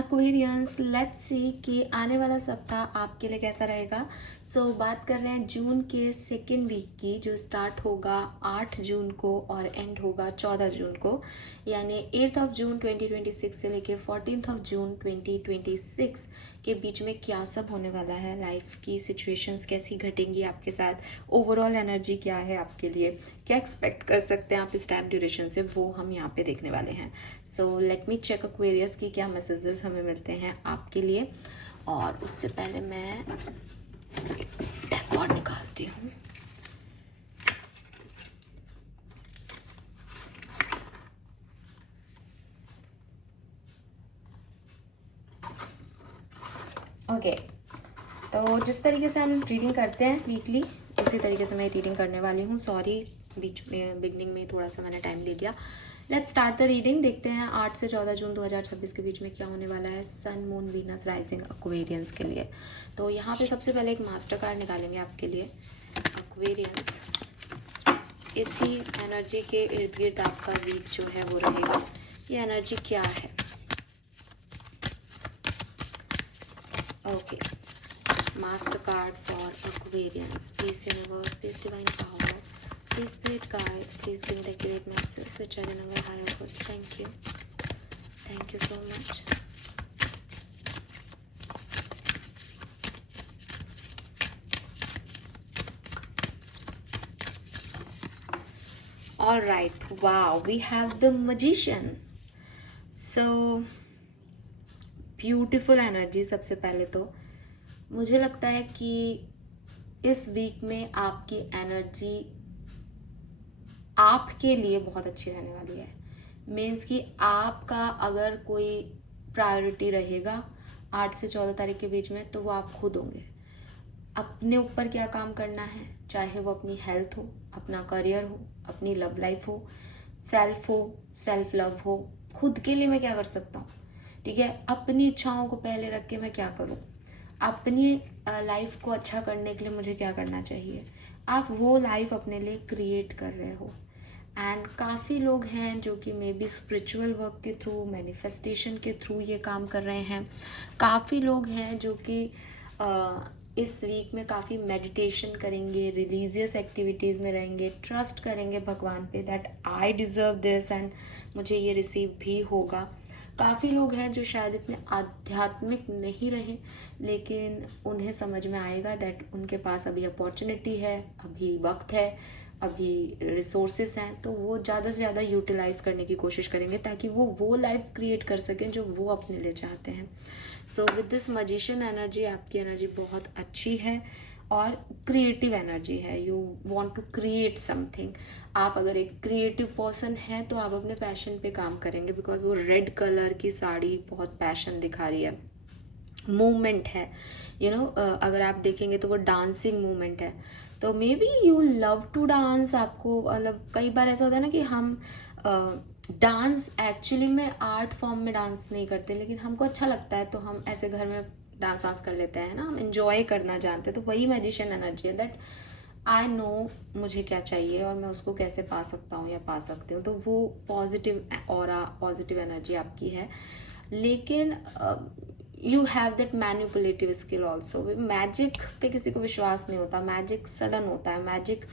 Aquarians, let's see कि आने वाला सप्ताह आपके लिए कैसा रहेगा। बात कर रहे हैं जून के सेकेंड वीक की, जो स्टार्ट होगा 8 जून को और एंड होगा 14 जून को, यानी 8 ऑफ जून 2026 से लेके 14 ऑफ जून 2026 के बीच में क्या सब होने वाला है, लाइफ की सिचुएशंस कैसी घटेंगी आपके साथ, ओवरऑल एनर्जी क्या है आपके लिए, क्या एक्सपेक्ट कर सकते हैं आप इस टाइम ड्यूरेशन से, वो हम यहाँ पे देखने वाले हैं। लेट मी चेक एक्वेरियस की क्या मैसेजेस हमें मिलते हैं आपके लिए। और उससे पहले मैं एक डेक और निकालती हूँ। ओके, तो जिस तरीके से हम रीडिंग करते हैं वीकली, उसी तरीके से मैं रीडिंग करने वाली हूँ। सॉरी, बीच में बिगनिंग में थोड़ा सा मैंने टाइम ले लिया। Let's start the reading. देखते हैं 8 से 14 जून 2026 के बीच में क्या होने वाला है सन, मून, वीनस, राइजिंग एक्वेरियंस के लिए। तो यहाँ पे सबसे पहले एक मास्टर कार्ड निकालेंगे आपके लिए। एक्वेरियंस, इसी एनर्जी के इर्द गिर्द आपका वीक जो है वो रहेगा। ये एनर्जी क्या है? Okay, master card for Aquarians. Please universe, please divine power, please spirit guides, please bring the great messages which are in our higher goods. Thank you so much. All right, wow, we have the magician. So beautiful energy। सबसे पहले तो मुझे लगता है कि इस week में आपकी एनर्जी आपके लिए बहुत अच्छी रहने वाली है। मीन्स कि आपका अगर कोई प्रायोरिटी रहेगा 8 से 14 तारीख के बीच में, तो वो आप खुद होंगे। अपने ऊपर क्या काम करना है, चाहे वो अपनी हेल्थ हो, अपना करियर हो, अपनी लव लाइफ हो, सेल्फ लव हो, खुद के लिए मैं क्या कर सकता हूँ, ठीक है। अपनी इच्छाओं को पहले रख के मैं क्या करूँ, अपनी लाइफ को अच्छा करने के लिए मुझे क्या करना चाहिए, आप वो लाइफ अपने लिए क्रिएट कर रहे हो। एंड काफ़ी लोग हैं जो कि मे बी स्पिरिचुअल वर्क के थ्रू, मैनिफेस्टेशन के थ्रू ये काम कर रहे हैं। काफ़ी लोग हैं जो कि इस वीक में काफ़ी मेडिटेशन करेंगे, रिलीजियस एक्टिविटीज़ में रहेंगे, ट्रस्ट करेंगे भगवान पे that I deserve this and मुझे ये रिसीव भी होगा। काफ़ी लोग हैं जो शायद इतने आध्यात्मिक नहीं रहे, लेकिन उन्हें समझ में आएगा दैट उनके पास अभी अपॉर्चुनिटी है, अभी वक्त है, अभी रिसोर्सेस हैं, तो वो ज़्यादा से ज़्यादा यूटिलाइज़ करने की कोशिश करेंगे ताकि वो लाइफ क्रिएट कर सकें जो वो अपने लिए चाहते हैं। विद दिस मैजिशियन एनर्जी, आपकी एनर्जी बहुत अच्छी है और क्रिएटिव एनर्जी है। You want to create something. आप अगर एक क्रिएटिव पर्सन है तो आप अपने पैशन पे काम करेंगे, बिकॉज वो रेड कलर की साड़ी बहुत पैशन दिखा रही है, मूवमेंट है, अगर आप देखेंगे तो वो डांसिंग मूवमेंट है। तो may be you love to dance. आपको मतलब कई बार ऐसा होता है ना कि हम डांस एक्चुअली में आर्ट फॉर्म में डांस नहीं करते, लेकिन हमको अच्छा लगता है तो हम ऐसे घर में डांस कर लेते हैं ना, हम इंजॉय करना जानते हैं। तो वही मैजिशियन एनर्जी है दैट आई नो मुझे क्या चाहिए और मैं उसको कैसे पा सकता हूँ या पा सकती हूँ। तो वो पॉजिटिव ऑरा, पॉजिटिव एनर्जी आपकी है। लेकिन you have that manipulative skill also. Magic पे किसी को विश्वास नहीं होता, मैजिक सडन होता है, मैजिक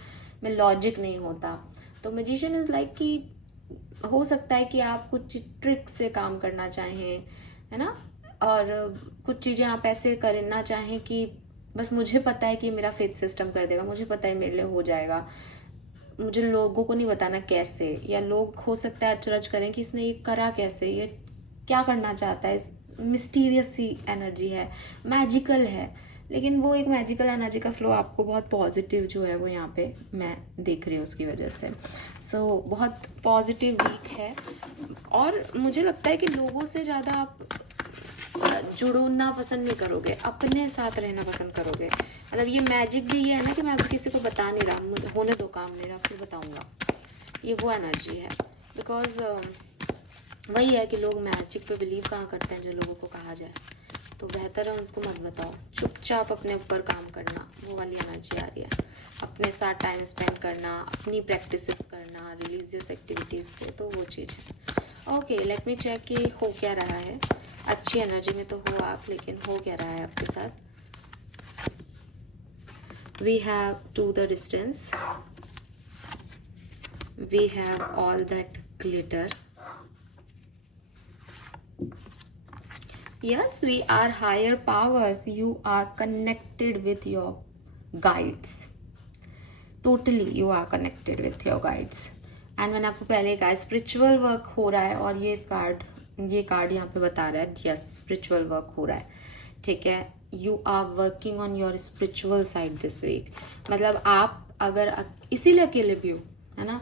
में लॉजिक नहीं होता। तो मैजिशियन इज लाइक कि हो सकता है कि आप कुछ ट्रिक से काम करना चाहें, है ना, और कुछ चीज़ें आप ऐसे करना चाहें कि बस मुझे पता है कि मेरा फेथ सिस्टम कर देगा, मुझे पता है मेरे लिए हो जाएगा, मुझे लोगों को नहीं बताना कैसे, या लोग हो सकता है अचरज करें कि इसने ये करा कैसे, ये क्या करना चाहता है। मिस्टीरियस सी एनर्जी है, मैजिकल है, लेकिन वो एक मैजिकल एनर्जी का फ्लो आपको बहुत पॉजिटिव जो है वो यहाँ पे मैं देख रही हूँ उसकी वजह से। बहुत पॉजिटिव वीक है और मुझे लगता है कि लोगों से ज़्यादा आप जुड़ना पसंद नहीं करोगे, अपने साथ रहना पसंद करोगे। मतलब ये मैजिक भी ये है ना कि मैं अभी किसी को बता नहीं रहा, मुझे होने दो काम मेरा, फिर बताऊंगा। ये वो एनर्जी है, बिकॉज वही है कि लोग मैजिक पे बिलीव कहाँ करते हैं जो लोगों को कहा जाए, तो बेहतर है उनको मत बताओ, चुपचाप अपने ऊपर काम करना, वो वाली एनर्जी आ रही है। अपने साथ टाइम स्पेंड करना, अपनी प्रैक्टिसेस करना, रिलीजियस एक्टिविटीज़ पे, तो वो चीज़ है। ओके, लेट मी चेक कि हो क्या रहा है अच्छी एनर्जी में तो हो आप, लेकिन हो क्या रहा है आपके साथ? We have two the distance, we have all that glitter. Yes, we are higher powers. You are connected with your guides. Totally, you are connected with your guides. And मैंने आपको पहले कहा स्पिरिचुअल वर्क हो रहा है, और ये card यहाँ पे बता रहा है यस स्पिरिचुअल वर्क हो रहा है. ठीक है, you are working on your spiritual side this week. मतलब आप अगर इसीलिए अकेले भी हो, है ना,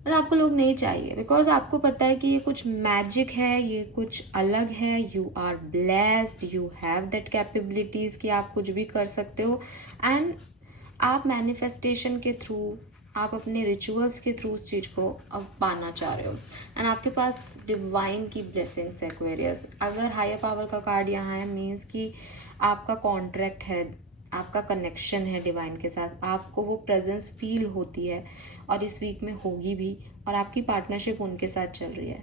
मतलब आपको लोग नहीं चाहिए, बिकॉज आपको पता है कि ये कुछ मैजिक है, ये कुछ अलग है. You are blessed, you have that capabilities कि आप कुछ भी कर सकते हो. एंड आप मैनिफेस्टेशन के थ्रू, आप अपने रिचुअल्स के थ्रू उस चीज़ को अब पाना चाह रहे हो. एंड आपके पास डिवाइन की ब्लेसिंग्स है एक्वेरियस. अगर हायर पावर का कार्ड यहाँ है, मीन्स कि आपका कॉन्ट्रैक्ट है, आपका कनेक्शन है डिवाइन के साथ, आपको वो प्रेजेंस फील होती है, और इस वीक में होगी भी, और आपकी पार्टनरशिप उनके साथ चल रही है.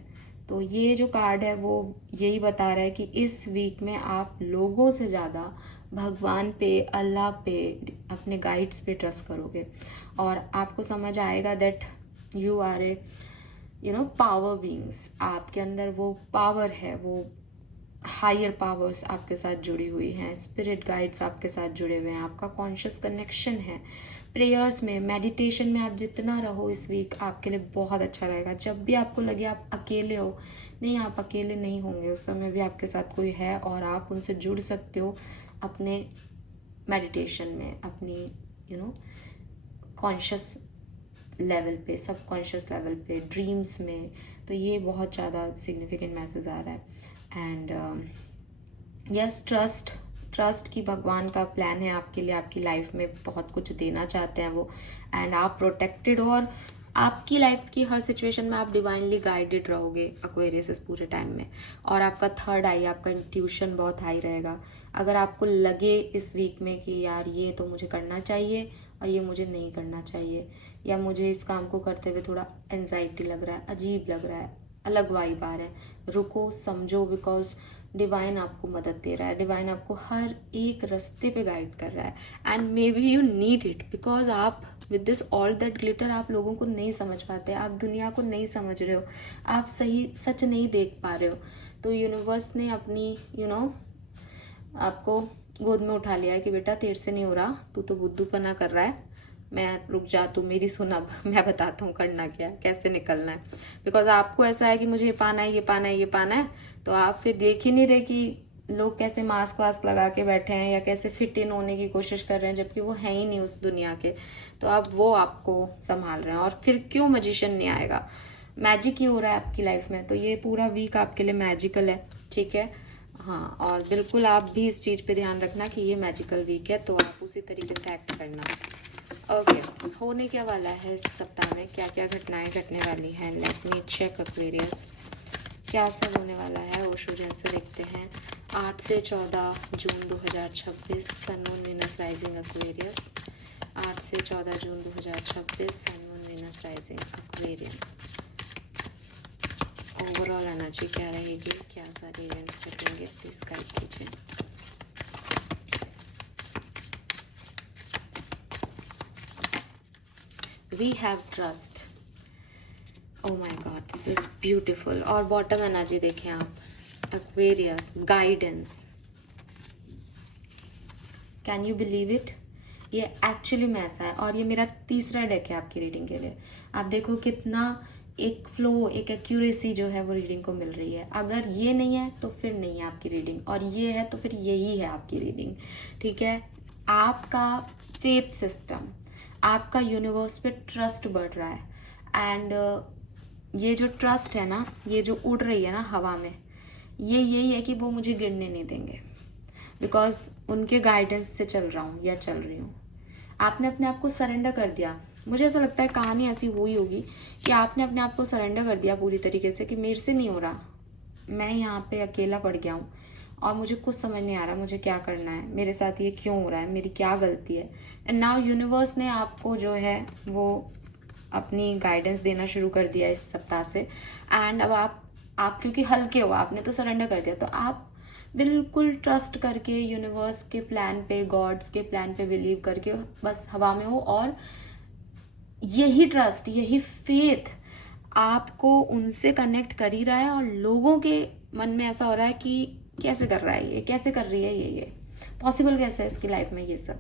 तो ये जो कार्ड है वो यही बता रहा है कि इस वीक में आप लोगों से ज़्यादा भगवान पे, अल्लाह पे, अपने गाइड्स पे ट्रस्ट करोगे, और आपको समझ आएगा that you are a power beings. आपके अंदर वो पावर है, वो हायर पावर्स आपके साथ जुड़ी हुई हैं, स्पिरिट गाइड्स आपके साथ जुड़े हुए हैं, आपका कॉन्शियस कनेक्शन है. प्रेयर्स में, मेडिटेशन में आप जितना रहो इस वीक आपके लिए बहुत अच्छा रहेगा. जब भी आपको लगे आप अकेले हो, नहीं, आप अकेले नहीं होंगे. उस समय भी आपके साथ कोई है, और आप उनसे जुड़ सकते हो अपने मेडिटेशन में, अपनी कॉन्शियस लेवल पे, सबकॉन्शियस लेवल पे, ड्रीम्स में. तो ये बहुत ज़्यादा सिग्निफिकेंट मैसेज आ रहा है. एंड यस, ट्रस्ट की भगवान का प्लान है आपके लिए, आपकी लाइफ में बहुत कुछ देना चाहते हैं वो. एंड आप प्रोटेक्टेड हो, और आपकी लाइफ की हर सिचुएशन में आप डिवाइनली गाइडेड रहोगे एक्वेरियस इस पूरे टाइम में. और आपका थर्ड आई, आपका इंट्यूशन बहुत हाई रहेगा. अगर आपको लगे इस वीक में कि यार ये तो मुझे करना चाहिए और ये मुझे नहीं करना चाहिए, या मुझे इस काम को करते हुए थोड़ा एंजाइटी लग रहा है, अजीब लग रहा है, अलग वाइब आ रहा है, रुको, समझो, बिकॉज डिवाइन आपको मदद दे रहा है. डिवाइन आपको हर एक रास्ते पे गाइड कर रहा है. And may B you need it, because आप with this all that glitter आप लोगों को नहीं समझ पाते, आप दुनिया को नहीं समझ रहे हो, आप सही सच नहीं देख पा रहे हो. तो यूनिवर्स ने अपनी आपको गोद में उठा लिया है कि बेटा तेरे से नहीं हो रहा, तू तो बुद्धूपना कर रहा है, मैं रुक जा, तू मेरी सुन, अब मैं बताता हूँ करना क्या, कैसे निकलना है. बिकॉज आपको ऐसा है कि मुझे ये पाना है, ये पाना है, ये पाना है, तो आप फिर देख ही नहीं रहे कि लोग कैसे मास्क वास्क लगा के बैठे हैं, या कैसे फिट इन होने की कोशिश कर रहे हैं, जबकि वो है ही नहीं उस दुनिया के. तो अब वो आपको संभाल रहे हैं. और फिर क्यों मैजिशियन नहीं आएगा, मैजिक ही हो रहा है आपकी लाइफ में. तो ये पूरा वीक आपके लिए मैजिकल है. ठीक है, हाँ, और बिल्कुल आप भी इस चीज़ पे ध्यान रखना कि ये मैजिकल वीक है, तो आप उसी तरीके से एक्ट करना. ओके, होने क्या वाला है इस सप्ताह में, क्या क्या घटनाएं घटने वाली हैं. लेट मी चेक एक्वेरियस, क्या सब होने वाला है. ओशो जैन से देखते हैं. 8 से 14 June 2026 sun moon Venus rising Aquarius. 8 से 14 June 2026 sun moon Venus rising Aquarius. Overall energy क्या रहेगी, क्या सारे इवेंट्स घटेंगे, प्लीज गाइड कीजिए. We have trust. Oh my God, this is beautiful. और बॉटम एनर्जी देखें आप, Aquarius, guidance. Can you believe it, ये एक्चुअली में ऐसा है. और ये मेरा तीसरा डेक है आपकी रीडिंग के लिए. आप देखो कितना एक फ्लो, एक एक्यूरेसी जो है वो रीडिंग को मिल रही है. अगर ये नहीं है तो फिर नहीं है आपकी रीडिंग, और ये है तो फिर यही है आपकी रीडिंग. ठीक है, आपका फेथ सिस्टम, आपका यूनिवर्स पे ट्रस्ट बढ़ रहा है. एंड ये जो ट्रस्ट है ना, ये जो उड़ रही है ना हवा में, ये यही है कि वो मुझे गिरने नहीं देंगे, बिकॉज उनके गाइडेंस से चल रहा हूँ या चल रही हूँ. आपने अपने आप को सरेंडर कर दिया. मुझे ऐसा लगता है कहानी ऐसी हुई होगी कि आपने अपने आप को सरेंडर कर दिया पूरी तरीके से कि मेरे से नहीं हो रहा, मैं यहाँ पे अकेला पड़ गया हूँ, और मुझे कुछ समझ नहीं आ रहा मुझे क्या करना है, मेरे साथ ये क्यों हो रहा है, मेरी क्या गलती है. एंड नाउ यूनिवर्स ने आपको जो है वो अपनी गाइडेंस देना शुरू कर दिया इस सप्ताह से. एंड अब आप आप क्योंकि हल्के हो, आपने तो सरेंडर कर दिया, तो आप बिल्कुल ट्रस्ट करके यूनिवर्स के प्लान पे, गॉड्स के प्लान पे बिलीव करके बस हवा में हो। और यही ट्रस्ट, यही फेथ आपको उनसे कनेक्ट कर ही रहा है, और लोगों के मन में ऐसा हो रहा है कि कैसे कर रहा है ये, कैसे कर रही है ये पॉसिबल कैसे है इसकी लाइफ में ये सब।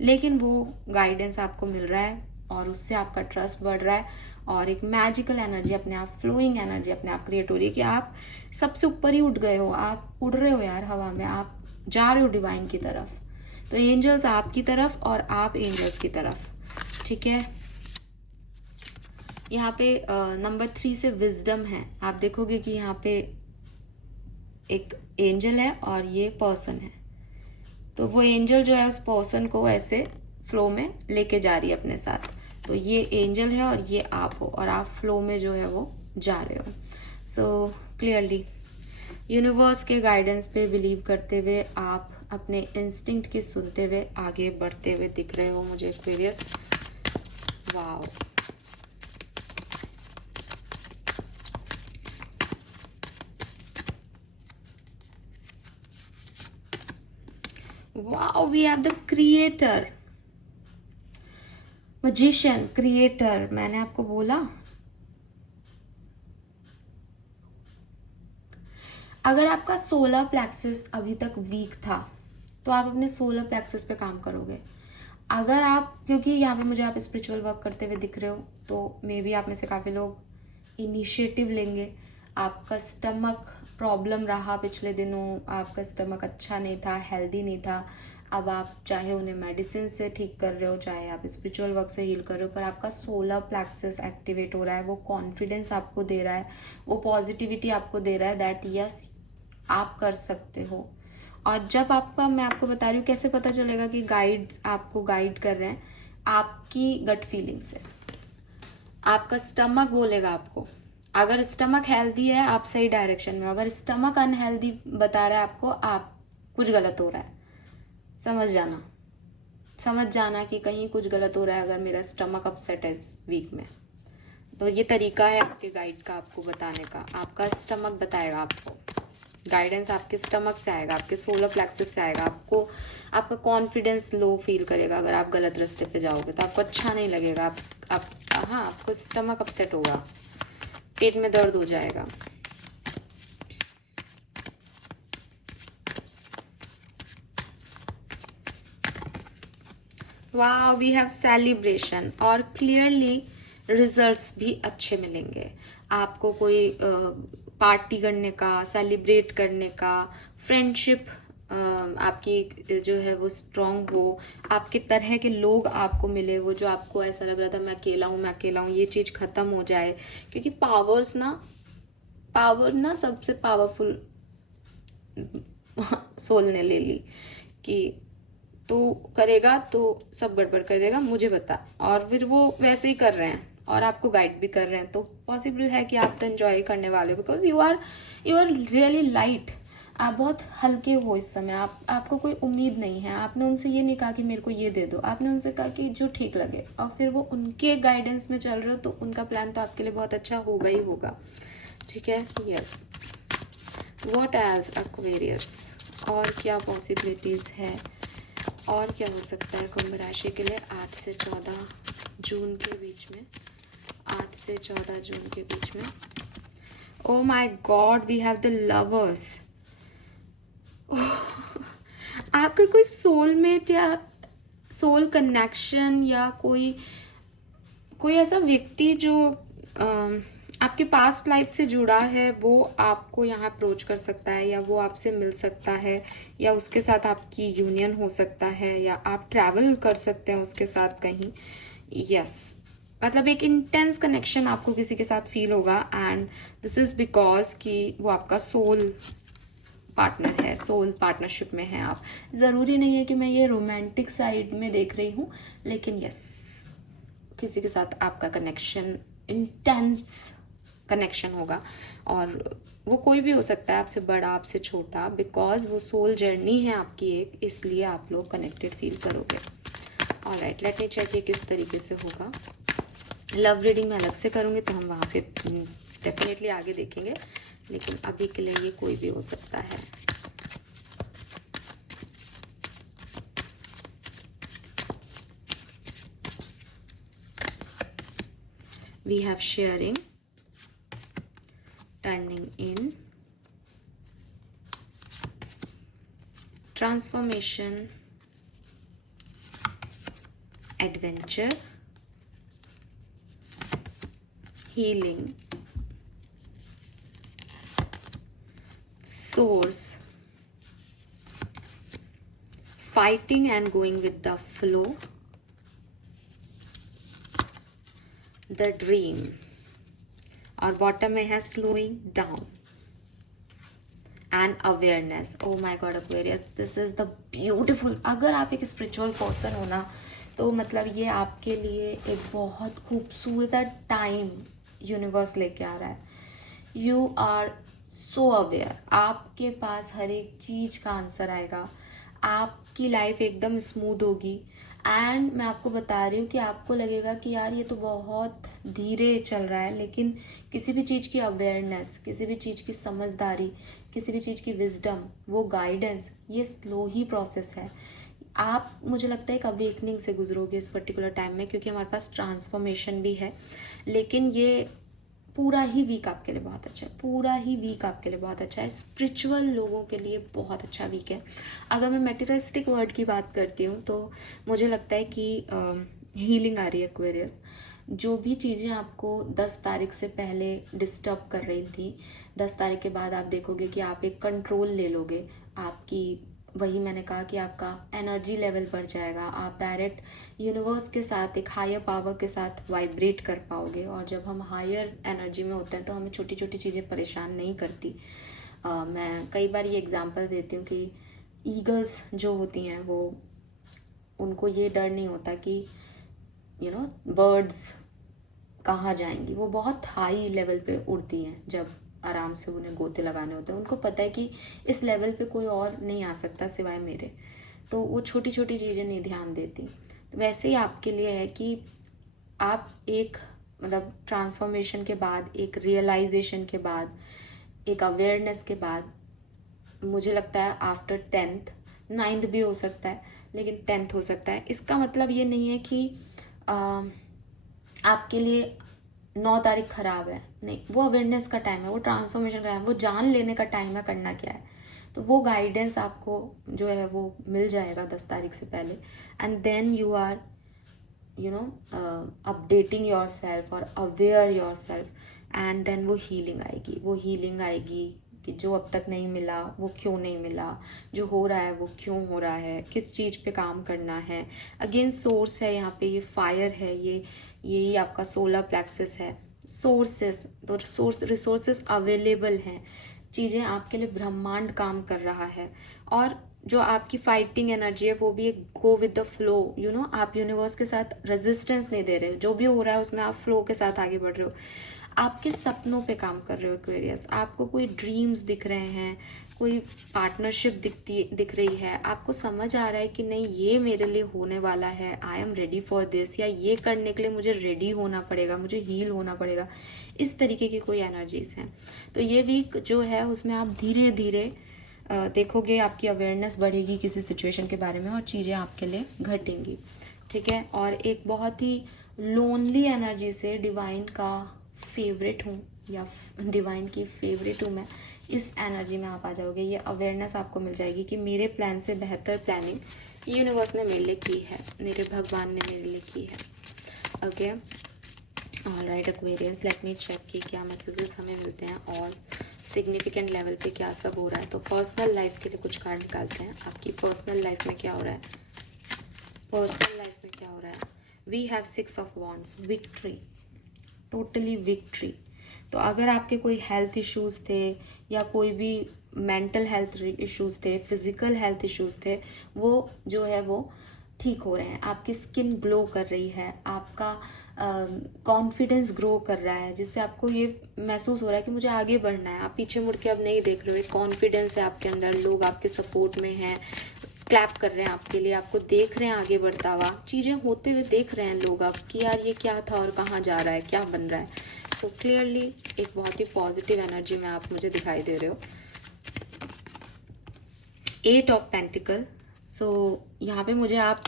लेकिन वो गाइडेंस आपको मिल रहा है और उससे आपका ट्रस्ट बढ़ रहा है, और एक मैजिकल एनर्जी अपने आप, फ्लोइंग एनर्जी अपने आप क्रिएट हो रही है कि आप सबसे ऊपर ही उठ गए हो, आप उड़ रहे हो यार हवा में, आप जा रहे हो डिवाइन की तरफ। तो एंजल्स आपकी तरफ और आप एंजल्स की तरफ, ठीक है। यहाँ पे नंबर 3 से विजडम है। आप देखोगे कि यहाँ पे एक एंजल है और ये पर्सन है, तो वो एंजल जो है उस पर्सन को ऐसे फ्लो में लेके जा रही है अपने साथ। तो ये एंजल है और ये आप हो, और आप फ्लो में जो है वो जा रहे हो। सो क्लियरली यूनिवर्स के गाइडेंस पे बिलीव करते हुए आप अपने इंस्टिंक्ट की सुनते हुए आगे बढ़ते हुए दिख रहे हो मुझे Aquarius. Wow, wow, we have the creator, magician, creator। मैंने आपको बोला अगर आपका सोलर प्लेक्सस अभी तक वीक था तो आप अपने सोलर प्लेक्सस पे काम करोगे। अगर आप, क्योंकि यहाँ पे मुझे आप स्पिरिचुअल वर्क करते हुए दिख रहे हो, तो मे बी आप में से काफ़ी लोग इनिशिएटिव लेंगे। आपका स्टमक प्रॉब्लम रहा पिछले दिनों, आपका स्टमक अच्छा नहीं था, हेल्दी नहीं था। अब आप चाहे उन्हें मेडिसिन से ठीक कर रहे हो, चाहे आप स्पिरिचुअल वर्क से हील कर रहे हो, पर आपका सोलर प्लेक्सस एक्टिवेट हो रहा है। वो कॉन्फिडेंस आपको दे रहा है, वो पॉजिटिविटी आपको दे रहा है दैट यस आप कर सकते हो। और जब आपका, मैं आपको बता रही हूँ कैसे पता चलेगा कि गाइड्स आपको गाइड कर रहे हैं, आपकी गट फीलिंग से। आपका स्टमक बोलेगा आपको, अगर स्टमक हेल्दी है आप सही डायरेक्शन में, अगर स्टमक अनहेल्दी बता रहा है आपको, आप कुछ गलत हो रहा है। समझ जाना कि कहीं कुछ गलत हो रहा है अगर मेरा स्टमक अपसेट है इस वीक में। तो ये तरीका है आपके गाइड का आपको बताने का। आपका स्टमक बताएगा आपको, गाइडेंस आपके स्टमक से आएगा, आपके सोलर प्लेक्सस से आएगा। आपका कॉन्फिडेंस लो फील करेगा अगर आप गलत रास्ते पे जाओगे, तो आपको अच्छा नहीं लगेगा। हाँ, आपको स्टमक अपसेट होगा, पेट में दर्द हो जाएगा। वाह, वी हैव सेलिब्रेशन, और क्लियरली रिजल्ट्स भी अच्छे मिलेंगे आपको। कोई पार्टी करने का, सेलिब्रेट करने का, फ्रेंडशिप आपकी जो है वो स्ट्रांग हो, आपके तरह के लोग आपको मिले, वो जो आपको ऐसा लग रहा था मैं अकेला हूँ, ये चीज़ खत्म हो जाए। क्योंकि पावर ना सबसे पावरफुल सोल ने ले ली कि तू करेगा तो सब गड़बड़ कर देगा, मुझे बता। और फिर वो वैसे ही कर रहे हैं और आपको गाइड भी कर रहे हैं, तो पॉसिबल है कि आप तो एंजॉय करने वाले हो, because you are really light. आप बहुत हल्के हो इस समय। आपको कोई उम्मीद नहीं है। आपने उनसे ये नहीं कहा कि मेरे को ये दे दो, आपने उनसे कहा कि जो ठीक लगे, और फिर वो उनके गाइडेंस में चल रहे हो, तो उनका प्लान तो आपके लिए बहुत अच्छा होगा ही होगा। ठीक है, यस। व्हाट एल्स एक्वेरियस, और क्या पॉसिबिलिटीज है, और क्या हो सकता है कुंभ राशि के लिए 8 से 14 जून के बीच में, 8 से 14 जून के बीच में। Oh my God, we have the lovers. आपका कोई सोलमेट या सोल कनेक्शन या कोई ऐसा व्यक्ति जो आपके पास्ट लाइफ से जुड़ा है, वो आपको यहाँ अप्रोच कर सकता है, या वो आपसे मिल सकता है, या उसके साथ आपकी यूनियन हो सकता है, या आप ट्रैवल कर सकते हैं उसके साथ कहीं। यस, मतलब एक इंटेंस कनेक्शन आपको किसी के साथ फील होगा, एंड दिस इज बिकॉज कि वो आपका सोल पार्टनर है, सोल पार्टनरशिप में है आप। ज़रूरी नहीं है कि मैं ये रोमांटिक साइड में देख रही हूँ, लेकिन यस, किसी के साथ आपका कनेक्शन इंटेंस कनेक्शन होगा, और वो कोई भी हो सकता है, आपसे बड़ा, आपसे छोटा, बिकॉज वो सोल जर्नी है आपकी एक, इसलिए आप लोग कनेक्टेड फील करोगे। ऑलराइट, लेट मी चेक ये किस तरीके से होगा। लव रीडिंग मैं अलग से करूँगी, तो हम वहाँ पे डेफिनेटली आगे देखेंगे। लेकिन अभी के लिए ये कोई भी हो सकता है। We have sharing, turning in, transformation, adventure, healing, source, fighting and going with the flow, the dream, और बॉटम में है slowing down and awareness. Oh my God, Aquarius, this is the beautiful. अगर आप एक spiritual person हो ना, तो मतलब ये आपके लिए एक बहुत खूबसूरत टाइम यूनिवर्स लेके आ रहा है. यू आर सो अवेयर, आपके पास हर एक चीज का आंसर आएगा, आपकी लाइफ एकदम स्मूथ होगी. एंड मैं आपको बता रही हूँ कि आपको लगेगा कि यार ये तो बहुत धीरे चल रहा है, लेकिन किसी भी चीज़ की अवेयरनेस, किसी भी चीज़ की समझदारी, किसी भी चीज़ की विजडम, वो गाइडेंस, ये स्लो ही प्रोसेस है. आप, मुझे लगता है, एक अवेकनिंग से गुजरोगे इस पर्टिकुलर टाइम में, क्योंकि हमारे पास ट्रांसफॉर्मेशन भी है. लेकिन ये पूरा ही वीक आपके लिए बहुत अच्छा है, पूरा ही वीक आपके लिए बहुत अच्छा है. स्पिरिचुअल लोगों के लिए बहुत अच्छा वीक है. अगर मैं मेटेरियलिस्टिक वर्ड की बात करती हूँ तो मुझे लगता है कि हीलिंग आ रही है एक्वेरियस. जो भी चीज़ें आपको 10 तारीख से पहले डिस्टर्ब कर रही थी, 10 तारीख के बाद आप देखोगे कि आप एक कंट्रोल ले लोगे. आपकी, वही मैंने कहा कि आपका एनर्जी लेवल बढ़ जाएगा. आप डायरेक्ट यूनिवर्स के साथ, एक हायर पावर के साथ वाइब्रेट कर पाओगे. और जब हम हायर एनर्जी में होते हैं तो हमें छोटी छोटी चीज़ें परेशान नहीं करती. मैं कई बार ये एग्जांपल देती हूँ कि ईगल्स जो होती हैं, वो, उनको ये डर नहीं होता कि बर्ड्स कहाँ जाएंगी. वो बहुत हाई लेवल पे उड़ती हैं. जब आराम से उन्हें गोते लगाने होते हैं, उनको पता है कि इस लेवल पे कोई और नहीं आ सकता सिवाय मेरे. तो वो छोटी छोटी चीज़ें नहीं ध्यान देती. तो वैसे ही आपके लिए है कि आप एक, मतलब ट्रांसफॉर्मेशन के बाद, एक रियलाइजेशन के बाद, एक अवेयरनेस के बाद, मुझे लगता है आफ्टर 10th, 9th भी हो सकता है, लेकिन 10th हो सकता है. इसका मतलब ये नहीं है कि आपके लिए 9 तारीख खराब है, नहीं. वो अवेयरनेस का टाइम है, वो ट्रांसफॉर्मेशन का टाइम है, वो जान लेने का टाइम है करना क्या है. तो वो गाइडेंस आपको जो है वो मिल जाएगा 10 तारीख से पहले. And then you are updating yourself और aware yourself. And then वो हीलिंग आएगी कि जो अब तक नहीं मिला वो क्यों नहीं मिला, जो हो रहा है वो क्यों हो रहा है, किस चीज़ पे काम करना है. अगेन सोर्स है यहाँ पे, ये फायर है, यही आपका सोलर प्लेक्सस है. सोर्सेस, तो रिसोर्सेस अवेलेबल हैं. चीज़ें आपके लिए, ब्रह्मांड काम कर रहा है. और जो आपकी फाइटिंग एनर्जी है वो भी एक गो विद द फ्लो. आप यूनिवर्स के साथ रेजिस्टेंस नहीं दे रहे हो. जो भी हो रहा है उसमें आप फ्लो के साथ आगे बढ़ रहे हो. आपके सपनों पे काम कर रहे हो एक्वेरियस. आपको कोई ड्रीम्स दिख रहे हैं, कोई पार्टनरशिप दिख रही है. आपको समझ आ रहा है कि नहीं, ये मेरे लिए होने वाला है, I am ready for this, या ये करने के लिए मुझे रेडी होना पड़ेगा, मुझे हील होना पड़ेगा. इस तरीके की कोई एनर्जीज हैं. तो ये वीक जो है उसमें आप धीरे धीरे देखोगे, आपकी अवेयरनेस बढ़ेगी किसी सिचुएशन के बारे में, और चीज़ें आपके लिए घटेंगी. ठीक है. और एक बहुत ही लोनली एनर्जी से डिवाइन का फेवरेट हूँ, या डिवाइन की फेवरेट हूँ मैं, इस एनर्जी में आप आ जाओगे. ये अवेयरनेस आपको मिल जाएगी कि मेरे प्लान से बेहतर प्लानिंग यूनिवर्स ने मेरे लिए की है, मेरे भगवान ने मेरे लिए की है. Okay, alright Aquarius, let me check कि क्या मैसेजेस हमें मिलते हैं और सिग्निफिकेंट लेवल पे क्या सब हो रहा है. तो पर्सनल लाइफ के लिए कुछ कार्ड निकालते हैं. आपकी पर्सनल लाइफ में क्या हो रहा है, पर्सनल लाइफ में क्या हो रहा है. We have 6 of wands, victory, totally victory. तो अगर आपके कोई हेल्थ इश्यूज थे, या कोई भी मेंटल हेल्थ इश्यूज थे, फिजिकल हेल्थ इश्यूज थे, वो जो है वो ठीक हो रहे हैं. आपकी स्किन ग्लो कर रही है, आपका कॉन्फिडेंस ग्रो कर रहा है, जिससे आपको ये महसूस हो रहा है कि मुझे आगे बढ़ना है. आप पीछे मुड़ के अब नहीं देख रहे हो, एक कॉन्फिडेंस है आपके अंदर, लोग आपके सपोर्ट में हैं, क्लैप कर रहे हैं आपके लिए, आपको देख रहे हैं आगे बढ़ता हुआ, चीज़ें होते हुए देख रहे हैं लोग आप कि यार ये क्या था और कहाँ जा रहा है, क्या बन रहा है. सो क्लियरली एक बहुत ही पॉजिटिव एनर्जी में आप मुझे दिखाई दे रहे हो। 8 ऑफ पेंटिकल। सो यहाँ पे मुझे आप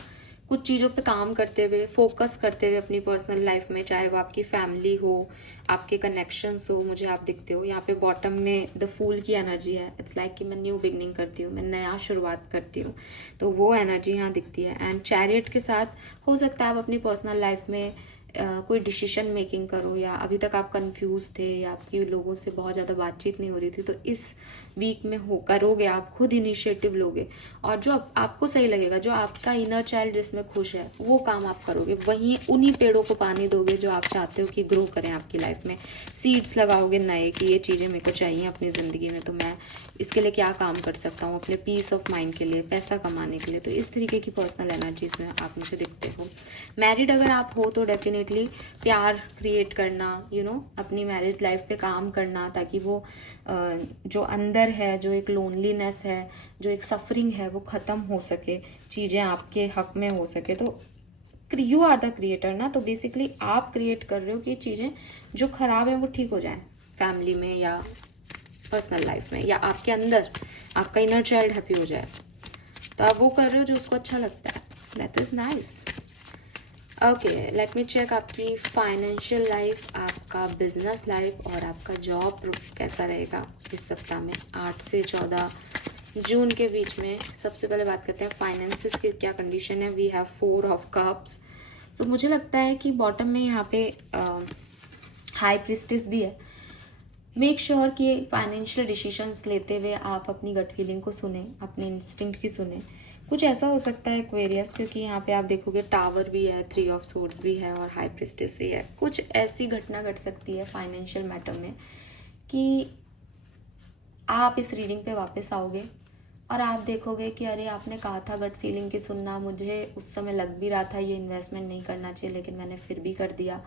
कुछ चीज़ों पे काम करते हुए, फोकस करते हुए अपनी पर्सनल लाइफ में, चाहे वो आपकी फैमिली हो, आपके कनेक्शंस हो, मुझे आप दिखते हो। यहाँ पे बॉटम में द फूल की एनर्जी है। इट्स लाइक कि मैं न्यू बिगनिंग करती हूँ, मैं नया शुरुआत करती हूँ, तो वो एनर्जी यहाँ दिखती है। एंड चैरियट के साथ हो सकता है आप अपनी पर्सनल लाइफ में कोई डिसीजन मेकिंग करो, या अभी तक आप कंफ्यूज थे, या आपकी लोगों से बहुत ज़्यादा बातचीत नहीं हो रही थी, तो इस वीक में हो करोगे, आप खुद इनिशिएटिव लोगे, और जो आपको सही लगेगा, जो आपका इनर चाइल्ड जिसमें खुश है, वो काम आप करोगे। वहीं उन्हीं पेड़ों को पानी दोगे जो आप चाहते हो कि ग्रो करें आपकी लाइफ में। सीड्स लगाओगे नए कि ये चीज़ें मेरे को चाहिए अपनी ज़िंदगी में, तो मैं इसके लिए क्या काम कर सकता हूँ, अपने पीस ऑफ माइंड के लिए, पैसा कमाने के लिए। तो इस तरीके की पर्सनल एनर्जीज में आप मुझे दिखते हो। मैरिड अगर आप हो तो डेफिनेटली प्यार क्रिएट करना, अपनी मैरिज लाइफ पे काम करना, ताकि वो जो अंदर है, जो एक लोनलीनेस है, जो एक सफरिंग है, वो ख़त्म हो सके, चीज़ें आपके हक में हो सके। तो यू आर द क्रिएटर ना, तो बेसिकली आप क्रिएट कर रहे हो कि चीज़ें जो ख़राब है वो ठीक हो जाएं, फैमिली में या पर्सनल लाइफ में, या आपके अंदर आपका इनर चाइल्ड हैप्पी हो जाए। तो आप वो कर रहे हो जो उसको अच्छा लगता है। That is nice. Okay, let me check आपकी फाइनेंशियल लाइफ, आपका बिजनेस लाइफ और आपका जॉब कैसा रहेगा इस सप्ताह में 8 से 14 जून के बीच में। सबसे पहले बात करते हैं फाइनेंसिस की क्या कंडीशन है। We have 4 of cups. So मुझे लगता है कि बॉटम में यहाँ पे हाई प्रिस्टिस भी है। मेक श्योर कि फाइनेंशियल डिसीजंस लेते हुए आप अपनी गट फीलिंग को सुने, अपने इंस्टिंक्ट की सुने। कुछ ऐसा हो सकता है एक्वेरियस, क्योंकि यहाँ पे आप देखोगे टावर भी है, 3 ऑफ सोर्ड्स भी है और हाई प्रिस्टिस भी है। कुछ ऐसी घटना घट सकती है फाइनेंशियल मैटर में कि आप इस रीडिंग पे वापस आओगे और आप देखोगे कि अरे आपने कहा था गट फीलिंग की सुनना, मुझे उस समय लग भी रहा था ये इन्वेस्टमेंट नहीं करना चाहिए, लेकिन मैंने फिर भी कर दिया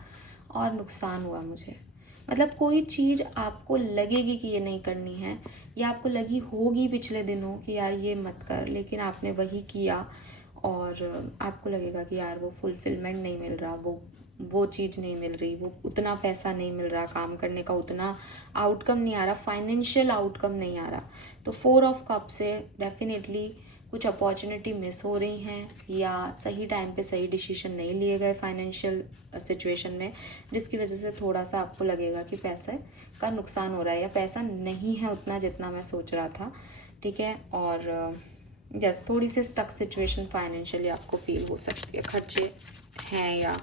और नुकसान हुआ मुझे। मतलब कोई चीज़ आपको लगेगी कि ये नहीं करनी है, या आपको लगी होगी पिछले दिनों कि यार ये मत कर, लेकिन आपने वही किया और आपको लगेगा कि यार वो फुलफिलमेंट नहीं मिल रहा, वो चीज़ नहीं मिल रही, वो उतना पैसा नहीं मिल रहा, काम करने का उतना आउटकम नहीं आ रहा, फाइनेंशियल आउटकम नहीं आ रहा। तो 4 ऑफ कप से डेफिनेटली कुछ अपॉर्चुनिटी मिस हो रही हैं, या सही टाइम पे सही डिसीजन नहीं लिए गए फाइनेंशियल सिचुएशन में, जिसकी वजह से थोड़ा सा आपको लगेगा कि पैसे का नुकसान हो रहा है, या पैसा नहीं है उतना जितना मैं सोच रहा था। ठीक है, और यस, थोड़ी सी स्टक सिचुएशन फाइनेंशियली आपको फील हो सकती है। खर्चे हैं या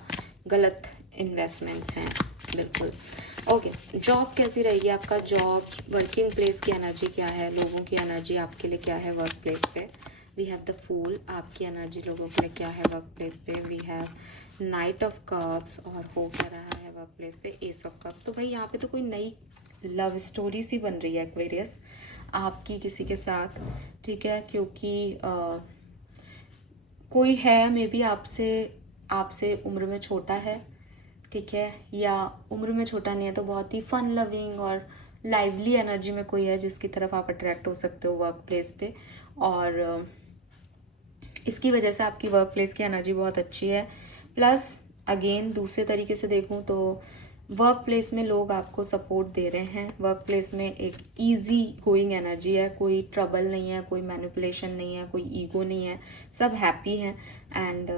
गलत इन्वेस्टमेंट्स हैं, बिल्कुल। ओके, जॉब कैसी रहेगी आपका? जॉब, वर्किंग प्लेस की एनर्जी क्या है, लोगों की एनर्जी आपके लिए क्या है वर्क प्लेस पे? वी हैव द फूल, आपकी एनर्जी लोगों के लिए क्या है वर्क प्लेस पे? We have knight of cups, और हो क्या रहा है वर्क प्लेस पे? Ace of cups. तो भाई यहाँ पे तो कोई नई लव स्टोरी सी बन रही है एक्वेरियस आपकी किसी के साथ। ठीक है, क्योंकि कोई है मे बी आपसे उम्र में छोटा है, ठीक है, या उम्र में छोटा नहीं है तो बहुत ही फन लविंग और लाइवली एनर्जी में कोई है जिसकी तरफ आप अट्रैक्ट हो सकते हो वर्क प्लेस पे, और इसकी वजह से आपकी वर्क प्लेस की एनर्जी बहुत अच्छी है। प्लस अगेन दूसरे तरीके से देखूं तो वर्क प्लेस में लोग आपको सपोर्ट दे रहे हैं। वर्क प्लेस में एक इजी गोइंग एनर्जी है, कोई ट्रबल नहीं है, कोई मैनिपुलेशन नहीं है, कोई ईगो नहीं है, सब हैप्पी हैं। एंड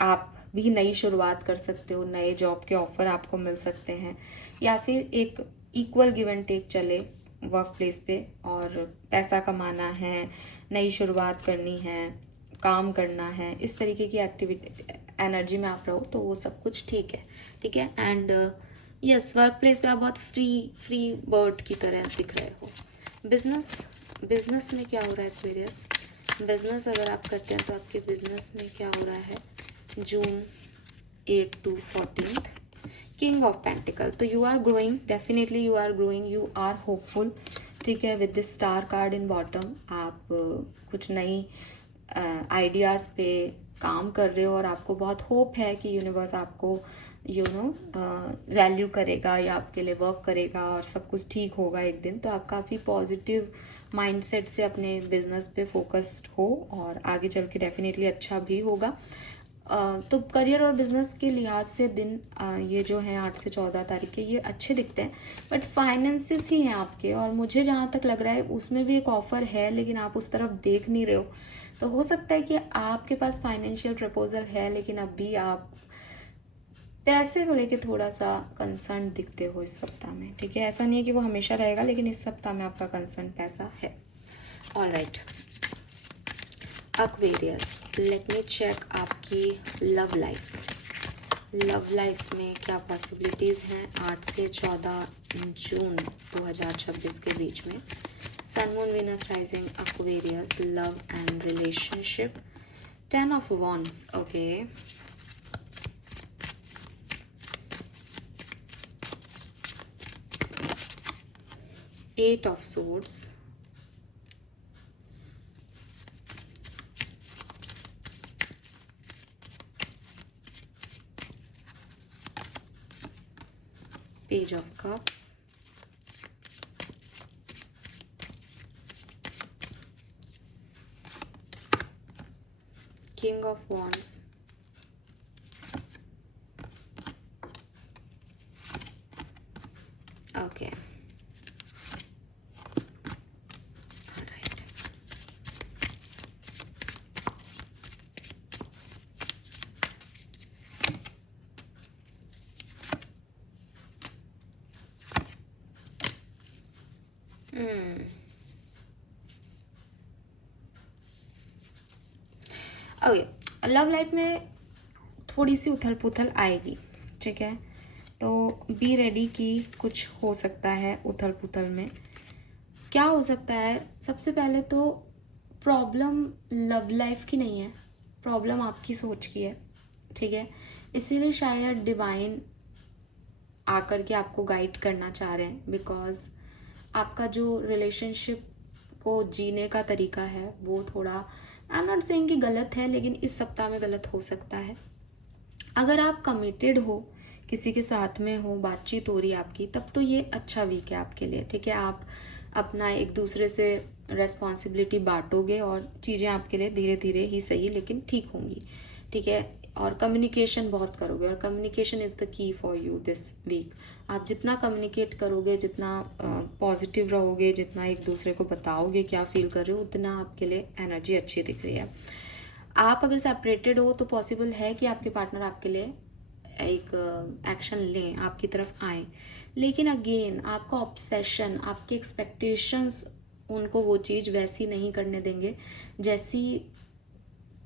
आप भी नई शुरुआत कर सकते हो, नए जॉब के ऑफर आपको मिल सकते हैं, या फिर एक इक्वल गिव एंड टेक चले वर्क प्लेस पे, और पैसा कमाना है, नई शुरुआत करनी है, काम करना है, इस तरीके की एक्टिविटी एनर्जी में आप रहो तो वो सब कुछ ठीक है। ठीक है, एंड यस, वर्क प्लेस पे आप बहुत फ्री बर्ड की तरह दिख रहे हो। बिजनेस में क्या हो रहा है एक्वेरियस? बिजनेस अगर आप करते हैं तो आपके बिजनेस में क्या हो रहा है June 8 to 14, king of pentacle. तो you are growing, definitely you are growing, you are hopeful. ठीक है, with this star card in bottom, आप कुछ नई आइडियाज़ पे काम कर रहे हो और आपको बहुत होप है कि यूनिवर्स आपको वैल्यू करेगा या आपके लिए वर्क करेगा और सब कुछ ठीक होगा एक दिन। तो आप काफ़ी पॉजिटिव माइंडसेट से अपने बिजनेस पे फोकस्ड हो और आगे चल के डेफिनेटली अच्छा भी होगा। तो करियर और बिजनेस के लिहाज से दिन ये जो है 8 से 14 तारीख के ये अच्छे दिखते हैं, बट फाइनेंसिस ही हैं आपके, और मुझे जहाँ तक लग रहा है उसमें भी एक ऑफर है लेकिन आप उस तरफ देख नहीं रहे हो। तो हो सकता है कि आपके पास फाइनेंशियल प्रपोजल है लेकिन अभी आप पैसे को लेके थोड़ा सा कंसर्न दिखते हो इस सप्ताह में, ठीक है। ऐसा नहीं है कि वो हमेशा रहेगा, लेकिन इस सप्ताह में आपका कंसर्न पैसा है। Alright, Aquarius, let me check आपकी लव लाइफ। लव लाइफ में क्या पॉसिबिलिटीज़ हैं 8 से 14 जून 2026 के बीच में। Sun moon Venus rising Aquarius, love and relationship, 10 of wands, okay. 8 of swords, Page of Cups, King of Wands, okay. Okay, love life में थोड़ी सी उथल पुथल आएगी, ठीक है। तो बी रेडी कि कुछ हो सकता है उथल पुथल में। क्या हो सकता है, सबसे पहले तो प्रॉब्लम लव लाइफ की नहीं है, प्रॉब्लम आपकी सोच की है, ठीक है। इसीलिए शायद डिवाइन आकर के आपको गाइड करना चाह रहे हैं, बिकॉज आपका जो रिलेशनशिप को जीने का तरीका है वो थोड़ा, आई एम नॉट सेइंग कि गलत है, लेकिन इस सप्ताह में गलत हो सकता है। अगर आप कमिटेड हो, किसी के साथ में हो, बातचीत हो रही है आपकी, तब तो ये अच्छा वीक है आपके लिए, ठीक है। आप अपना एक दूसरे से रेस्पॉन्सिबिलिटी बांटोगे और चीज़ें आपके लिए धीरे धीरे ही सही लेकिन ठीक होंगी, ठीक है। और कम्युनिकेशन बहुत करोगे, और communication is the key for you this week. आप जितना कम्युनिकेट करोगे, जितना पॉजिटिव रहोगे, जितना एक दूसरे को बताओगे क्या फील कर रहे हो, उतना आपके लिए एनर्जी अच्छी दिख रही है। आप अगर सेपरेटेड हो तो पॉसिबल है कि आपके पार्टनर आपके लिए एक एक्शन लें, आपकी तरफ आए, लेकिन अगेन आपका ऑब्सेशन, आपके एक्सपेक्टेशंस उनको वो चीज़ वैसी नहीं करने देंगे जैसी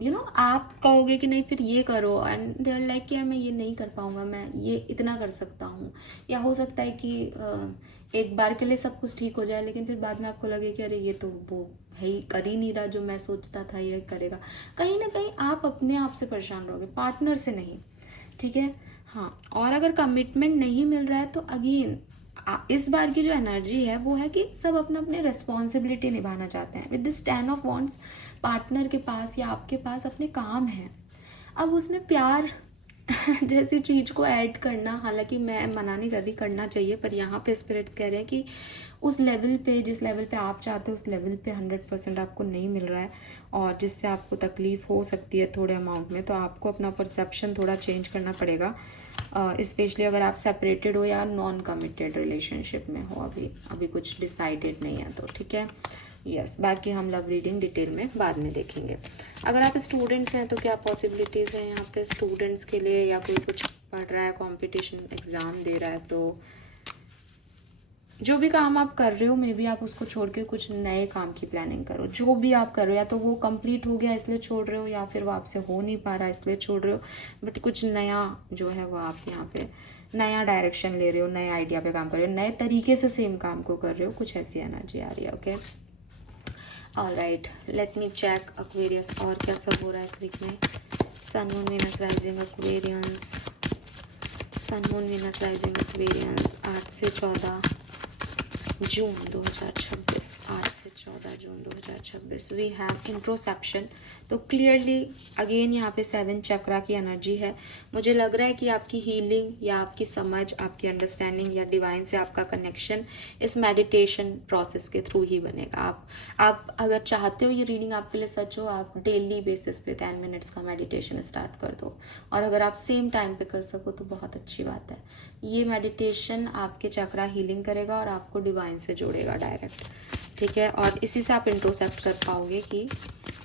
आप कहोगे कि नहीं फिर ये करो, एंड दे आर लाइक यार मैं ये नहीं कर पाऊंगा, मैं ये इतना कर सकता हूँ। या हो सकता है कि एक बार के लिए सब कुछ ठीक हो जाए, लेकिन फिर बाद में आपको लगे कि अरे ये तो वो है ही, कर ही नहीं रहा जो मैं सोचता था ये करेगा। कहीं ना कहीं आप अपने आप से परेशान रहोगे, पार्टनर से नहीं, ठीक है। हाँ, और अगर कमिटमेंट नहीं मिल रहा है तो अगेन इस बार की जो एनर्जी है वो है कि सब अपना अपने रिस्पॉन्सिबिलिटी निभाना चाहते हैं। With this 10 of wands, partner के पास या आपके पास अपने काम है, अब उसमें प्यार जैसी चीज को ऐड करना, हालांकि मैं मना नहीं कर रही, करना चाहिए, पर यहाँ पे स्पिरिट्स कह रहे हैं कि उस लेवल पे, जिस लेवल पे आप चाहते हो उस लेवल पे 100% आपको नहीं मिल रहा है, और जिससे आपको तकलीफ हो सकती है थोड़े अमाउंट में, तो आपको अपना परसेप्शन थोड़ा चेंज करना पड़ेगा। स्पेशली अगर आप सेपरेटेड हो या नॉन कमिटेड रिलेशनशिप में हो, अभी कुछ डिसाइडेड नहीं है तो, ठीक है। यस, बाकी हम लव रीडिंग डिटेल में बाद में देखेंगे। अगर आप स्टूडेंट्स हैं तो क्या पॉसिबिलिटीज़ हैं यहाँ पे स्टूडेंट्स के लिए, या कोई कुछ पढ़ रहा है, कंपटीशन एग्ज़ाम दे रहा है, तो जो भी काम आप कर रहे हो मे बी आप उसको छोड़ के कुछ नए काम की प्लानिंग करो। जो भी आप कर रहे हो, या तो वो कंप्लीट हो गया इसलिए छोड़ रहे हो, या फिर वो आपसे हो नहीं पा रहा इसलिए छोड़ रहे हो, बट कुछ नया जो है वो आप यहाँ पे नया डायरेक्शन ले रहे हो, नए आइडिया पे काम कर रहे हो, नए तरीके से सेम काम को कर रहे हो, कुछ ऐसी एनर्जी आ रही है। Okay, alright, let me check Aquarius और क्या सब हो रहा है इस वीक में। Sun moon Venus rising Aquarians, sun moon Venus rising Aquarians 8 से 14 जून 2026। 8 से 14 जून 2026 वी हैव इंट्रोसेप्शन। तो क्लियरली अगेन यहाँ पे 7 चक्रा की एनर्जी है। मुझे लग रहा है कि आपकी हीलिंग या आपकी समझ, आपकी अंडरस्टैंडिंग या डिवाइन से आपका कनेक्शन इस मेडिटेशन प्रोसेस के थ्रू ही बनेगा। आप अगर चाहते हो ये रीडिंग आपके लिए सच हो, आप डेली बेसिस पे 10 मिनट्स का मेडिटेशन स्टार्ट कर दो, और अगर आप सेम टाइम पे कर सको तो बहुत अच्छी बात है। ये मेडिटेशन आपके चक्रा हीलिंग करेगा और आपको डिवाइन से जोड़ेगा डायरेक्ट, ठीक है। और इसी से आप इंट्रोसेप्ट कर पाओगे कि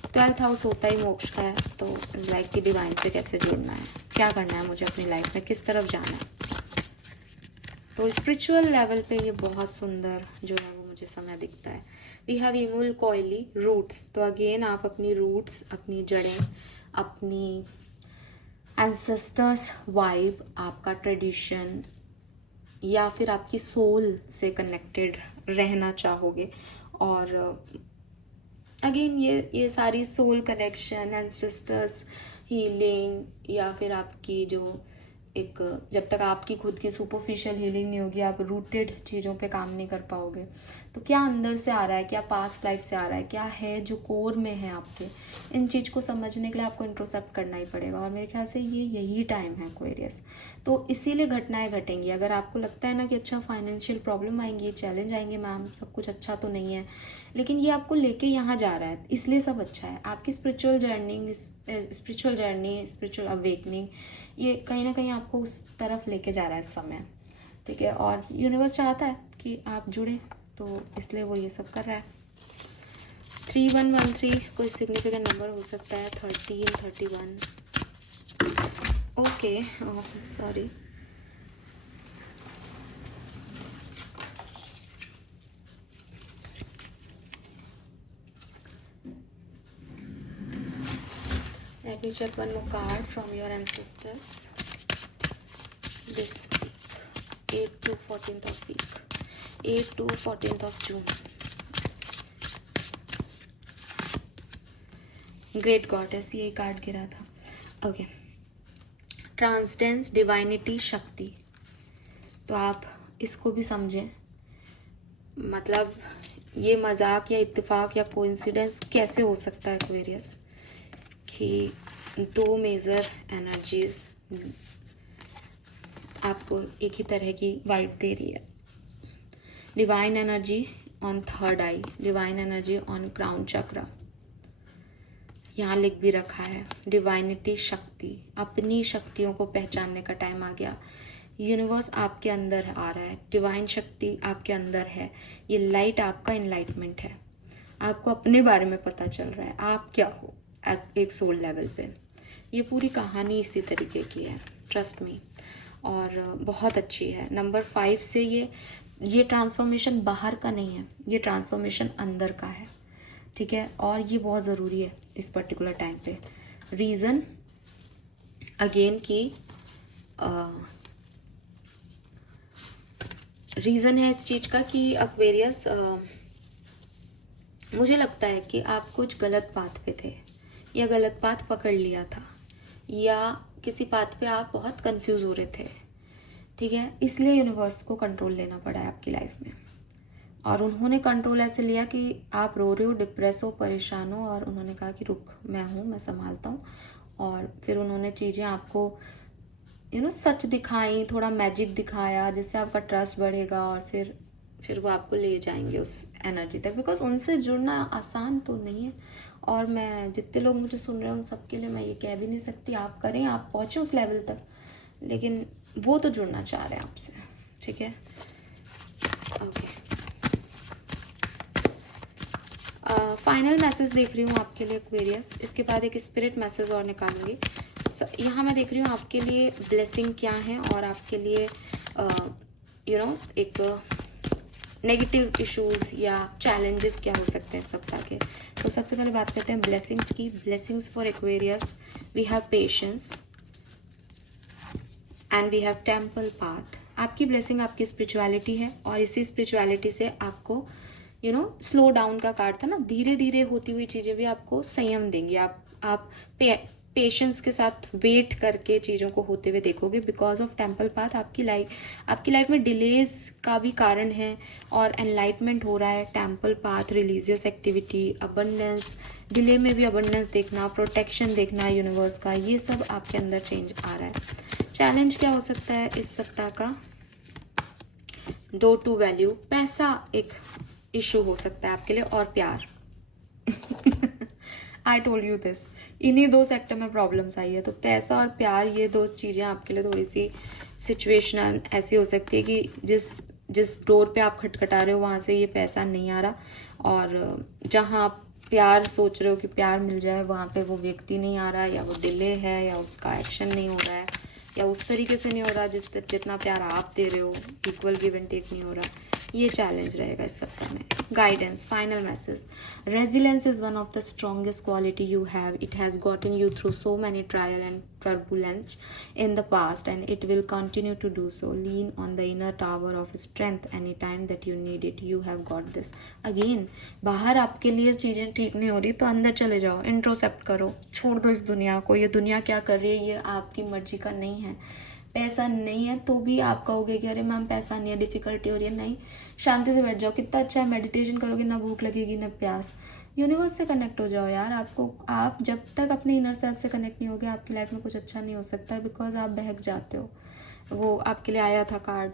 12th हाउस होता ही मोक्ष का है, तो लाइफ की डिवाइन से कैसे जुड़ना है, क्या करना है मुझे अपनी लाइफ में, किस तरफ जाना है। तो स्पिरिचुअल लेवल पे ये बहुत सुंदर जो है वो मुझे समय दिखता है। वी हैव इमूल कॉयली रूट्स। तो अगेन आप अपनी रूट्स, अपनी जड़ें, अपनी एंसेस्टर्स वाइब, आपका ट्रेडिशन या फिर आपकी सोल से कनेक्टेड रहना चाहोगे। और अगेन ये सारी सोल कनेक्शन, एंसेस्टर्स हीलिंग, या फिर आपकी जो एक, जब तक आपकी खुद की सुपरफिशियल हीलिंग नहीं होगी, आप रूटेड चीज़ों पे काम नहीं कर पाओगे। तो क्या अंदर से आ रहा है, क्या पास्ट लाइफ से आ रहा है, क्या है जो कोर में है आपके, इन चीज़ को समझने के लिए आपको इंट्रोसेप्ट करना ही पड़ेगा। और मेरे ख्याल से यही टाइम है एक्वेरियस। तो इसीलिए घटनाएं घटेंगी। अगर आपको लगता है ना कि अच्छा फाइनेंशियल प्रॉब्लम आएंगी, चैलेंज आएंगे, मैम सब कुछ अच्छा तो नहीं है, लेकिन ये आपको लेके यहाँ जा रहा है, इसलिए सब अच्छा है। आपकी स्पिरिचुअल जर्नी, स्पिरिचुअल अवेकनिंग, ये कहीं ना कहीं आपको उस तरफ लेके जा रहा है इस समय, ठीक है। और यूनिवर्स चाहता है कि आप जुड़े, तो इसलिए वो ये सब कर रहा है। 3113 कोई सिग्निफिकेंट नंबर हो सकता है, 13, 31, okay, sorry. Let me check one more card from your ancestors this week, 8 to 14th of week, 8 to 14th of June. Great goddess, यही कार्ड गिरा था। ओके, ट्रांसडेंस, डिवाइनिटी, शक्ति। तो आप इसको भी समझें, मतलब ये मजाक या इत्तेफाक या कोइंसिडेंस कैसे हो सकता है एक्वेरियस, कि 2 मेजर एनर्जीज आपको एक ही तरह की वाइब दे रही है। Divine energy on third eye, divine energy on crown chakra, यहाँ लिख भी रखा है डिवाइनिटी, शक्ति। अपनी शक्तियों को पहचानने का टाइम आ गया। यूनिवर्स आपके अंदर आ रहा है, डिवाइन शक्ति आपके अंदर है। ये लाइट आपका इनलाइटमेंट है, आपको अपने बारे में पता चल रहा है आप क्या हो एक सोल लेवल पे। ये पूरी कहानी इसी तरीके की है, ट्रस्ट मी, और बहुत अच्छी है। नंबर 5 से ये ट्रांसफॉर्मेशन बाहर का नहीं है, ये ट्रांसफॉर्मेशन अंदर का है, ठीक है। और ये बहुत ज़रूरी है इस पर्टिकुलर टाइम पे। रीज़न अगेन की रीज़न है इस चीज़ का कि एक्वेरियस, मुझे लगता है कि आप कुछ गलत पाथ पे थे, या गलत पाथ पकड़ लिया था, या किसी पाथ पे आप बहुत कंफ्यूज हो रहे थे, ठीक है। इसलिए यूनिवर्स को कंट्रोल लेना पड़ा है आपकी लाइफ में। और उन्होंने कंट्रोल ऐसे लिया कि आप रो रहे हो, डिप्रेस हो, परेशान हो, और उन्होंने कहा कि रुक, मैं हूँ, मैं संभालता हूँ। और फिर उन्होंने चीज़ें आपको सच दिखाई, थोड़ा मैजिक दिखाया, जिससे आपका ट्रस्ट बढ़ेगा, और फिर वो आपको ले जाएंगे उस एनर्जी तक। बिकॉज उनसे जुड़ना आसान तो नहीं है, और मैं जितने लोग मुझे सुन रहे हैं उन सबके लिए मैं ये कह भी नहीं सकती आप करें, आप पहुँचे उस लेवल तक, लेकिन वो तो जुड़ना चाह रहे हैं आपसे, ठीक है। ओके, फाइनल मैसेज देख रही हूँ आपके लिए एक्वेरियस, इसके बाद एक स्पिरिट मैसेज और निकालूंगी। यहाँ मैं देख रही हूँ आपके लिए ब्लेसिंग क्या है, और आपके लिए एक नेगेटिव इश्यूज या चैलेंजेस क्या हो सकते हैं सप्ताह के। तो सबसे पहले बात करते हैं ब्लेसिंग्स की। Blessings for Aquarius, we have patience and we have temple path. आपकी ब्लेसिंग आपकी स्पिरिचुअलिटी है, और इसी स्पिरिचुअलिटी से आपको स्लो डाउन का कार्ड था ना, धीरे धीरे होती हुई चीज़ें भी आपको संयम देंगी। आप पेशेंस के साथ वेट करके चीज़ों को होते हुए देखोगे। बिकॉज ऑफ टेम्पल पाथ आपकी लाइफ में डिलेज का भी कारण है और एनलाइटमेंट हो रहा है। Temple path, religious activity, abundance, delay में भी अबंडेंस देखना, प्रोटेक्शन देखना यूनिवर्स का, ये सब आपके अंदर चेंज आ रहा है। चैलेंज क्या हो सकता है इस सप्ताह का? डो टू वैल्यू, पैसा एक इशू हो सकता है आपके लिए, और प्यार। आई टोल्ड यू दिस, इन्हीं दो सेक्टर में प्रॉब्लम्स आई है। तो पैसा और प्यार, ये दो चीज़ें आपके लिए थोड़ी सी सिचुएशनल ऐसी हो सकती है कि जिस डोर पे आप खटखटा रहे हो वहाँ से ये पैसा नहीं आ रहा, और जहाँ आप प्यार सोच रहे हो कि प्यार मिल जाए वहाँ पे वो व्यक्ति नहीं आ रहा, या वो डिले है, या उसका एक्शन नहीं हो रहा है, या उस तरीके से नहीं हो रहा जितना प्यार आप दे रहे हो, इक्वल गिव एंड टेक नहीं हो रहा। ये चैलेंज रहेगा इस सप्ताह में। Guidance, final message, resilience is one of the strongest quality you have. It has gotten you through so many trial and turbulence in the past, and it will continue to do so. Lean on the inner tower of strength anytime that you need it. You have got this. Again, बाहर आपके लिए चीज़ें ठीक नहीं हो रही तो अंदर चले जाओ, इंट्रोसेप्ट करो, छोड़ दो इस दुनिया को। ये दुनिया क्या कर रही है ये आपकी मर्जी का नहीं है। पैसा नहीं है तो भी आप कहोगे कि अरे मैम पैसा नहीं है, डिफ़िकल्टी हो रही है, नहीं, शांति से बैठ जाओ। कितना अच्छा है, मेडिटेशन करोगे, ना भूख लगेगी ना प्यास। यूनिवर्स से कनेक्ट हो जाओ यार। आप जब तक अपने इनर सेल्फ से कनेक्ट नहीं होगे आपकी लाइफ में कुछ अच्छा नहीं हो सकता, बिकॉज आप बहक जाते हो। वो आपके लिए आया था कार्ड,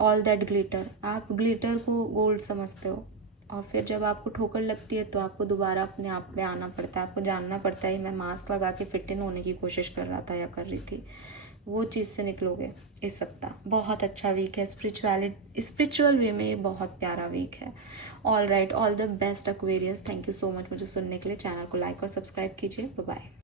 ऑल दैट ग्लिटर, आप ग्लिटर को गोल्ड समझते हो, और फिर जब आपको ठोकर लगती है तो आपको दोबारा अपने आप पे आना पड़ता है। आपको जानना पड़ता है मैं मास्क लगा के फिट इन होने की कोशिश कर रहा था या कर रही थी, वो चीज़ से निकलोगे इस सप्ताह। बहुत अच्छा वीक है, स्पिरिचुअल वे में ये बहुत प्यारा वीक है। All right, all the best Aquarius. Thank you so much मुझे सुनने के लिए। चैनल को लाइक और सब्सक्राइब कीजिए। Bye bye.